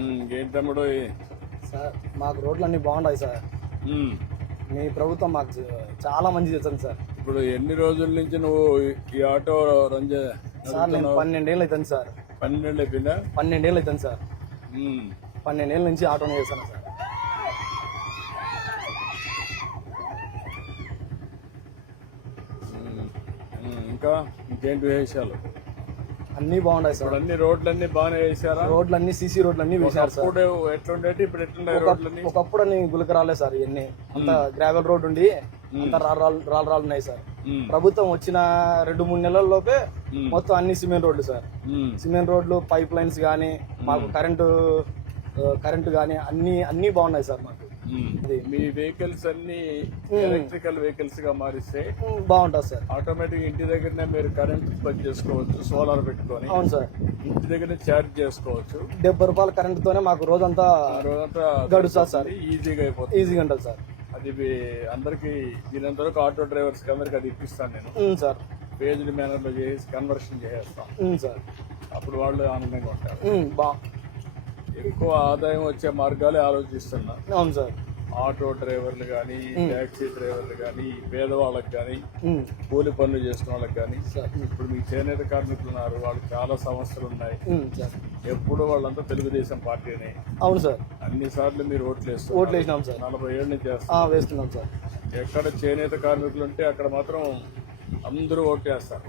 ఇంకేం తమ్ముడు సార్ మాకు రోడ్లు అన్నీ బాగున్నాయి సార్. మీ ప్రభుత్వం మాకు చాలా మంచి చేస్తుంది సార్. ఇప్పుడు ఎన్ని రోజుల నుంచి నువ్వు ఈ ఆటో రన్ సార్ నేను 12 ఏళ్ళు అవుతుంది సార్. 12 ఏళ్ళు అయిపోయిందా? 12 ఏళ్ళు అవుతుంది సార్. 12 ఏళ్ళ నుంచి ఆటోనే చేస్తాను సార్. ఇంకా ఇంకేంటి విశేషాలు? అన్నీ బాగున్నాయి సార్. అన్ని రోడ్లన్నీ బాగానే వేసారా? రోడ్లన్నీ సీసీ రోడ్లన్నీ వేసారు సార్. ఎట్లుండేటి ఇప్పుడు ఎట్లుండే రోడ్లన్నీ? ఒకప్పుడు అని గులకరాలే సార్. ఇవన్నీ అంత గ్రావెల్ రోడ్ ఉండి అంత రాళ్ళు ఉన్నాయి సార్. ప్రభుత్వం వచ్చిన 2-3 నెలల్లోపే మొత్తం అన్ని సిమెంట్ రోడ్లు సార్. సిమెంట్ రోడ్లు, పైప్ లైన్స్ కానీ, మాకు కరెంటు కానీ అన్ని బాగున్నాయి సార్. మాకు మీ వెహికల్స్ అన్ని ఎలక్ట్రికల్ వెహికల్స్ గా మారిస్తే బాగుంటుంది సార్. ఆటోమేటిక్ ఇంటి దగ్గరనే మీరు కరెంట్ ఉత్పత్తి చేసుకోవచ్చు. సోలార్ పెట్టుకొని అవును సార్, ఇంటి దగ్గర ఛార్జ్ చేసుకోవచ్చు. 70 రూపాయల కరెంట్ తోనే మాకు రోజంతా గడుస్తుంది సార్. ఈజీగా అయిపోతుంది. ఈజీగా ఉంటుంది సార్. అది అందరికి దీనంత వరకు ఆటో డ్రైవర్స్ అందరికి అది ఇప్పిస్తాను నేను సార్. పేజ్డ్ మేనర్ లో చేసి కన్వర్షన్ చేస్తాం సార్. అప్పుడు వాళ్ళు ఆనందంగా ఉంటారు. ఎక్కువ ఆదాయం వచ్చే మార్గాలే ఆలోచిస్తున్నా. అవును సార్. ఆటో డ్రైవర్లు కానీ, ట్యాక్సీ డ్రైవర్లు కానీ, పేదవాళ్ళకి కానీ, కూలి పనులు చేసిన వాళ్ళకి కానీ, ఇప్పుడు మీకు చేనేత కార్మికులు ఉన్నారు, వాళ్ళకి చాలా సమస్యలు ఉన్నాయి. ఎప్పుడు వాళ్ళంతా తెలుగుదేశం పార్టీనే. అవును సార్. అన్ని సార్లు మీరు ఓట్లు వేసినాం సార్. 40 ఏళ్ళ నుంచి వేస్తున్నాం సార్. ఎక్కడ చేనేత కార్మికులు ఉంటే అక్కడ మాత్రం అందరూ ఓట్లేస్తారు.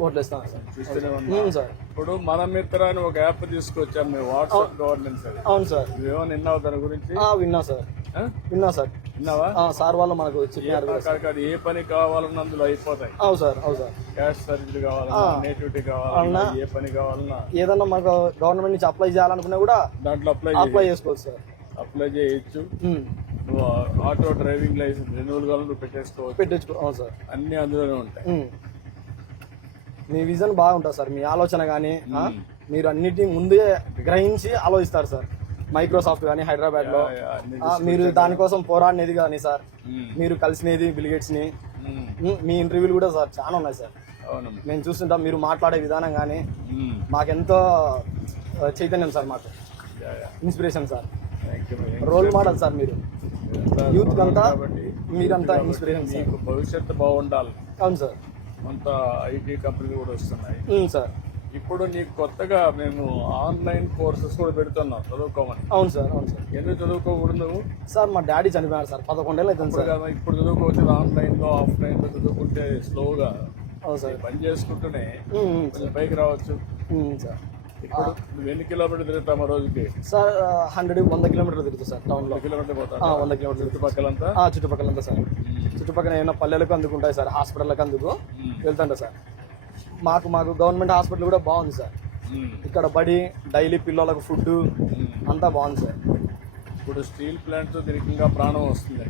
చూస్తూనే ఉన్నాం సార్. ఇప్పుడు మన మిత్ర అని ఒక యాప్ తీసుకొచ్చాం మేము, వాట్సాప్ గవర్నెన్స్. అవును సార్. నువ్వేమో విన్నావు దాని గురించి? విన్నా సార్. విన్నావా? సార్ వాళ్ళు మనకు అది ఏ పని కావాలన్నా అందులో అయిపోతాయి. అవును సార్. క్యాష్ సర్వీస్ కావాలన్నా, నేటివిటీ కావాలన్నా, ఏ పని కావాలన్నా, ఏదన్నా మాకు గవర్నమెంట్ నుంచి అప్లై చేయాలనుకున్నా కూడా దాంట్లో అప్లై చేసుకోవచ్చు సార్. అప్లై చేయొచ్చు. నువ్వు ఆటో డ్రైవింగ్ లైసెన్స్ రెన్యువల్ కావాలని పెట్టేసుకోవచ్చు. అవును సార్. అన్ని అందులోనే ఉంటాయి. మీ విజన్ బాగుంటుంది సార్. మీ ఆలోచన కానీ మీరు అన్నిటిని ముందే గ్రహించి ఆలోచిస్తారు సార్. మైక్రోసాఫ్ట్ కానీ హైదరాబాద్ లో మీరు దానికోసం పోరాడినది కానీ సార్, మీరు కలిసినది బిల్గేట్స్ ని, మీ ఇంటర్వ్యూలు కూడా సార్ చాలా ఉన్నాయి సార్. మేము చూస్తుంటాం. మీరు మాట్లాడే విధానం కానీ మాకెంతో చైతన్యం సార్. మాకు inspiration sir. Role model sir. మీరు యూత్ అంతా మీరంతా ఇన్స్పిరేషన్ సార్. భవిష్యత్తు బాగుండాలి. అవును సార్. అంత ఐటీ కంపెనీలు కూడా వస్తున్నాయి సార్. ఇప్పుడు నీకు కొత్తగా మేము ఆన్లైన్ కోర్సెస్ కూడా పెడుతున్నాం చదువుకోమని. అవును సార్. ఎందుకు చదువుకోకూడదు నువ్వు? సార్ మా డాడీ చనిపోయారు సార్. 11 ఏళ్ళు అవుతుంది సార్. ఇప్పుడు చదువుకోవచ్చు. ఆన్లైన్ లో, ఆఫ్లైన్ లో చదువుకుంటే స్లోగా పని చేసుకుంటూనే కొంచెం పైకి రావచ్చు సార్. ఇప్పుడు నువ్వు ఎన్ని కిలోమీటర్లు తిరుగుతామా రోజుకి? సార్ 100 కిలోమీటర్లు తిరుగుతా సార్. టౌన్ లో 100 కిలోమీటర్లు పోతా. 100 కిలోమీటర్లు చుట్టుపక్కలంతా సార్. చుట్టుపక్కల ఏమైనా పల్లెలకు అందుకుంటాయి సార్, హాస్పిటల్కి అందుకు వెళ్తుంటా సార్. మాకు గవర్నమెంట్ హాస్పిటల్ కూడా బాగుంది సార్. ఇక్కడ బడి, డైలీ పిల్లలకు ఫుడ్ అంతా బాగుంది సార్. ఇప్పుడు స్టీల్ ప్లాంట్ దీనికి ఇంకా ప్రాణం వస్తుంది.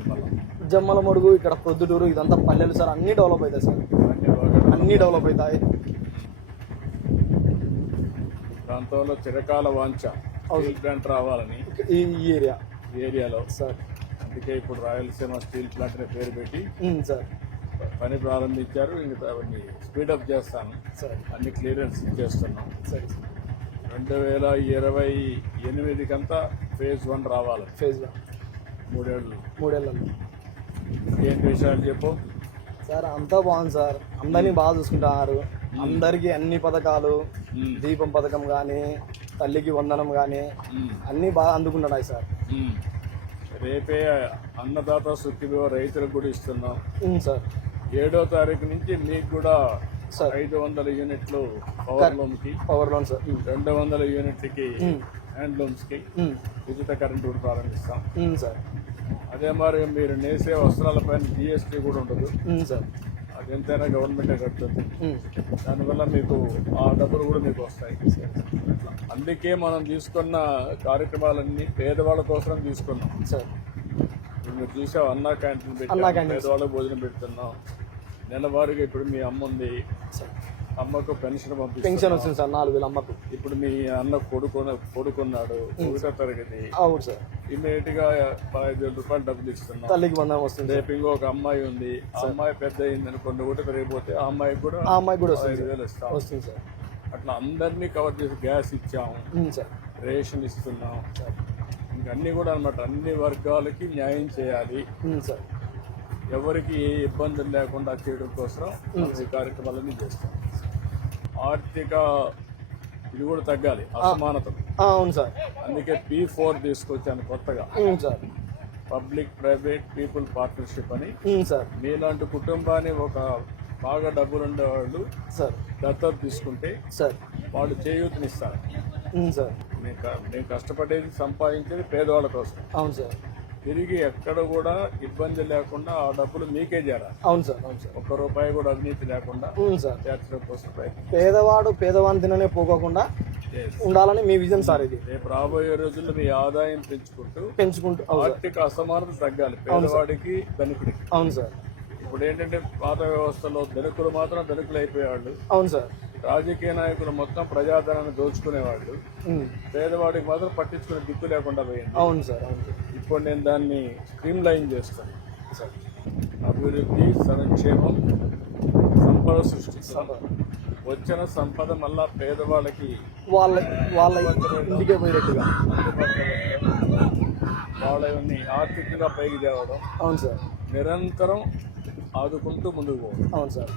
జమ్మల మడుగు, ఇక్కడ ప్రొద్దుటూరు, ఇదంతా పల్లెలు సార్. అన్ని డెవలప్ అవుతాయి సార్. అన్ని డెవలప్ అవుతాయి. ప్రాంతంలో చిరకాల వాంఛ స్టీల్ ప్లాంట్ రావాలని ఈ ఏరియాలో సార్. అందుకే ఇప్పుడు రాయలసీమ స్టీల్ ప్లాంట్ అనే పేరు పెట్టి సార్ పని ప్రారంభించారు. ఇంకా అవన్నీ స్పీడప్ చేస్తాను సార్. అన్ని క్లియరెన్స్ ఇచ్చేస్తున్నాం సార్. 2028 కంతా phase 1 రావాలి. phase 1 3 ఏళ్ళలో. ఏంటి విషయాలు చెప్పు సార్. అంతా బాగుంది సార్. అందరినీ బాగా చూసుకుంటున్నారు. అందరికి అన్ని పథకాలు, దీపం పథకం కానీ, తల్లికి వందనం కానీ అన్ని బాగా అందుకుంటున్నాయి సార్. రేపే అన్నదాత సుఖీభవ రైతులకు కూడా ఇస్తున్నాం సార్. 7వ తారీఖు నుంచి మీకు కూడా 500 యూనిట్లు పవర్ లోన్ సార్. 200 యూనిట్లకి హ్యాండ్లూమ్స్ కి ఉచిత కరెంట్ కూడా ప్రారంభిస్తాం సార్. అదే మరి మీరు నేసే వస్త్రాలపైన GST కూడా ఉండదు సార్. అది ఎంతైనా గవర్నమెంటే కడుతుంది. దానివల్ల మీకు ఆ డబ్బులు కూడా మీకు వస్తాయి. అందుకే మనం తీసుకున్న కార్యక్రమాలన్నీ పేదవాళ్ళ కోసం తీసుకున్నాం సార్. మీరు చూసావు, అన్నా క్యాంటీన్ పెట్టి పేదవాళ్ళకి భోజనం పెడుతున్నాం. నెలవారీగా ఇప్పుడు మీ అమ్మ ఉంది, అమ్మకు పెన్షన్ వస్తుంది సార్. 4,000 అమ్మకు. ఇప్పుడు మీ అన్న కొడుకున్నాడు, 1వ తరగతి. అవును సార్. ఇమీడియట్ గా 15,000 రూపాయలు డబ్బులు ఇస్తున్నాం. తల్లికి వందనం వస్తుంది. రేపు ఇంకొక అమ్మాయి ఉంది, ఆ అమ్మాయి పెద్ద అయింది అనుకోండి, 1వ తరగతి, ఆ అమ్మాయికి కూడా 5,000 ఇస్తాం. వస్తుంది సార్. అట్లా అందరినీ కవర్ చేసి గ్యాస్ ఇచ్చాము సార్, రేషన్ ఇస్తున్నాం సార్. ఇంకా అన్ని కూడా అన్నమాట, అన్ని వర్గాలకి న్యాయం చేయాలి, సార్. ఎవరికి ఏ ఇబ్బందులు లేకుండా చేయడం కోసం ఈ కార్యక్రమాలన్నీ చేస్తాం. ఆర్థిక ఇది కూడా తగ్గాలి, అసమానతలు. అవును సార్. అందుకే P4 తీసుకొచ్చాను కొత్తగా, sir. Public private people partnership అని. సార్. మీలాంటి కుటుంబాన్ని ఒక బాగా డబ్బులు ఉండేవాళ్ళు సార్ దత్తత తీసుకుంటే సార్ వాళ్ళు చేయూతనిస్తారు. సార్. నేను కష్టపడేది సంపాదించేది పేదవాళ్ళ కోసం. అవును సార్. తిరిగి ఎక్కడ కూడా ఇబ్బంది లేకుండా ఆ డబ్బులు మీకే చేరాలి. అవును సార్. అవును సార్. 1 రూపాయి కూడా అవినీతి లేకుండా సార్ చేర్చడం కోసం ప్రయత్నం. పేదవాడు పేదవాని తిననే పోకోకుండా ఉండాలని మీ విజన్ సార్ ఇది. రేపు రాబోయే రోజుల్లో మీ ఆదాయం పెంచుకుంటూ అవును సార్. ఆర్థిక అసమానత తగ్గాలి పేదవాడికి ధనికుడికి. అవును సార్. ఇప్పుడు ఏంటంటే పాత వ్యవస్థలో ధనికులు మాత్రం ధనికులు అయిపోయేవాళ్ళు, అవును సార్. రాజకీయ నాయకులు మొత్తం ప్రజాధనాన్ని దోచుకునేవాళ్ళు, పేదవాడికి మాత్రం పట్టించుకునే దిక్కు లేకుండా పోయింది. అవును సార్. అవును. ఇప్పుడు నేను దాన్ని స్ట్రీమ్ లైన్ చేస్తాను సార్. అభివృద్ధి, సంక్షేమం, సంపద సృష్టిస్తాను. వచ్చిన సంపద మళ్ళా పేదవాళ్ళకి వాళ్ళ ఇంటికే పోయేట్టుగా వాళ్ళని ఆర్థికంగా పైకి తేవడం. అవును సార్. నిరంతరం ఆదుకుంటూ ముందుకు పోవడం. అవును సార్.